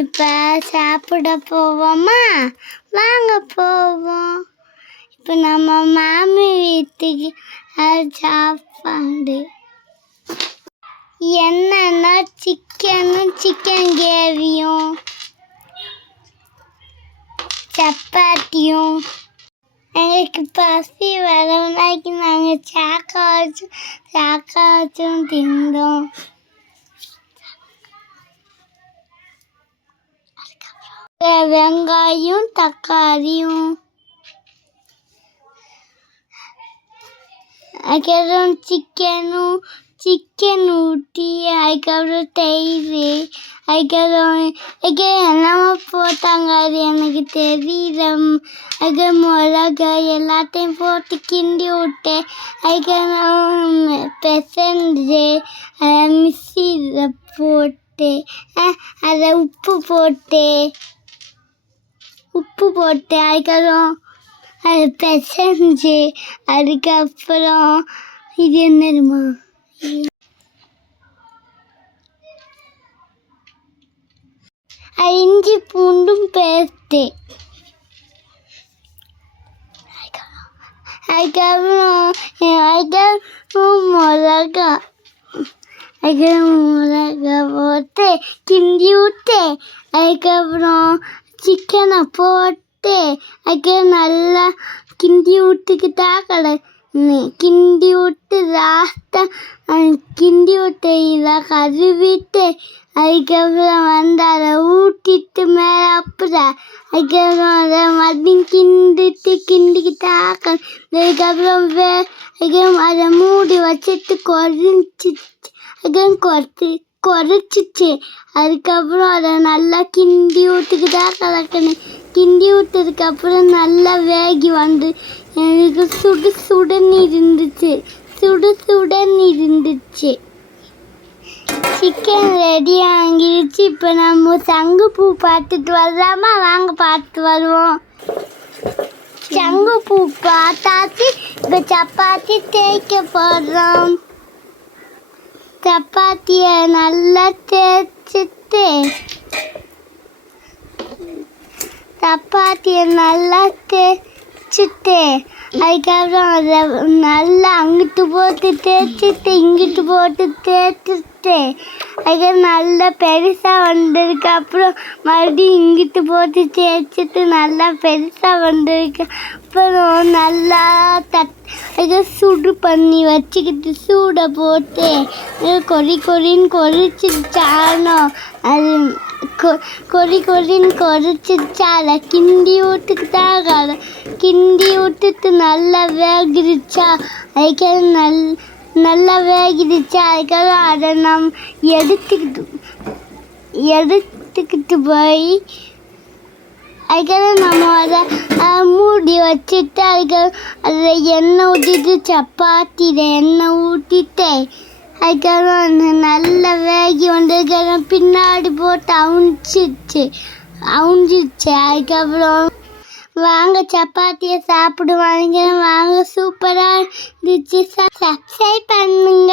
இப்போ சாப்பிட போவோமா? வாங்க போவோம். இப்போ நம்ம மாமி வீட்டுக்கு சாப்பாடு என்னன்னா சிக்கன் கிரேவியும் சப்பாத்தியும். எங்களுக்கு பசி வரவனாக்கி நாங்கள் சாக்காச்சும் தின்றோம். வெங்காயம் தக்காளியும் அதுக்கப்புறம் சிக்கன் ஊற்றி அதுக்கப்புறம் தயிர் அதுக்கப்புறம் என்னமோ போட்டாங்க, அது எனக்கு தெரியல. அதுக்கப்புறம் மிளகாய் எல்லாத்தையும் போட்டு கிண்டி விட்டு அதுக்கப்புறம் பிசைஞ்சு அதை மிக்சியில் போட்டு அதை உப்பு போட்டு அதுக்கப்புறம் அதை பிசைஞ்சு அதுக்கப்புறம் இது என்னதுமா அது இஞ்சி பூண்டும் பேஸ்ட்டு. அதுக்கப்புறம் மிளகா போட்டு கிண்டி விட்டு அதுக்கப்புறம் சிக்கனை போட்டு அதுக்கப்புறம் நல்லா கிண்டி விட்டுக்கிட்டா கிண்டி விட்டு லாஸ்ட்டாக கிண்டி விட்டு இதை கழுவிட்டு அதுக்கப்புறம் வந்து அதை ஊட்டிட்டு மேலே அப்புறம் அதுக்கப்புறம் அதை மறுபடியும் கிண்டிக்கிட்டா அதுக்கப்புறம் அதை மூடி வச்சுட்டு குறைச்சிச்சு அதுக்கப்புறம் அதை நல்லா கிண்டி விட்டுக்கிட்டா கிண்டி விட்டதுக்கப்புறம் நல்லா வேகி வந்து எனக்கு சுடுன்னு இருந்துச்சு. சிக்கன் ரெடி ஆகிடுச்சு. இப்போ நம்ம சங்குப்பூ பார்த்துட்டு வரலாமா? வாங்க பார்த்துட்டு வருவோம். சங்குப்பூ பார்த்தாச்சு. இப்போ சப்பாத்தி தேய்க்க போடுறோம். சப்பாத்தியை நல்லா தேய்ச்சிட்டு அதுக்கப்புறம் அதை நல்லா அங்கிட்டு போட்டு தேய்ச்சிட்டு இங்கிட்டு போட்டு தேய்ச்சிட்டு அதுக்கப்புறம் நல்லா பெருசாக வந்ததுக்கப்புறம் மறுபடியும் இங்கிட்டு போட்டு தேய்ச்சிட்டு நல்லா பெருசாக வந்ததுக்கு அப்புறம் நல்லா சுடு பண்ணி வச்சுக்கிட்டு சூடை போட்டு கொதின்னு கொதிச்சுச்சானோ அது கொதின்னு கொதிச்சுச்சா அதை கிண்டி விட்டுட்டு நல்லா வேகிடுச்சா அதுக்கப்புறம் நல்லா வேகிடுச்சா அதுக்கப்புறம் அதை எடுத்துக்கிட்டு போய் அதுக்கப்புறம் நம்ம அதை மூடி வச்சுட்டு அதுக்கப்புறம் அதில் எண்ணெய் ஊற்றிட்டு சப்பாத்தியில் எண்ணெய் ஊற்றிட்டு அதுக்கப்புறம் நல்லா வேகி வந்ததுக்கப்புறம் பின்னாடி போட்டு அவுஞ்சிச்சு அதுக்கப்புறம் வாங்க சப்பாத்தியை சாப்பிடுவாங்க. வாங்க, சூப்பராக இருந்துச்சு. சப்ஸ்கிரைப் பண்ணுங்க.